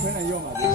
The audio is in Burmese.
ခွဲနိုင်ရောမှာလေ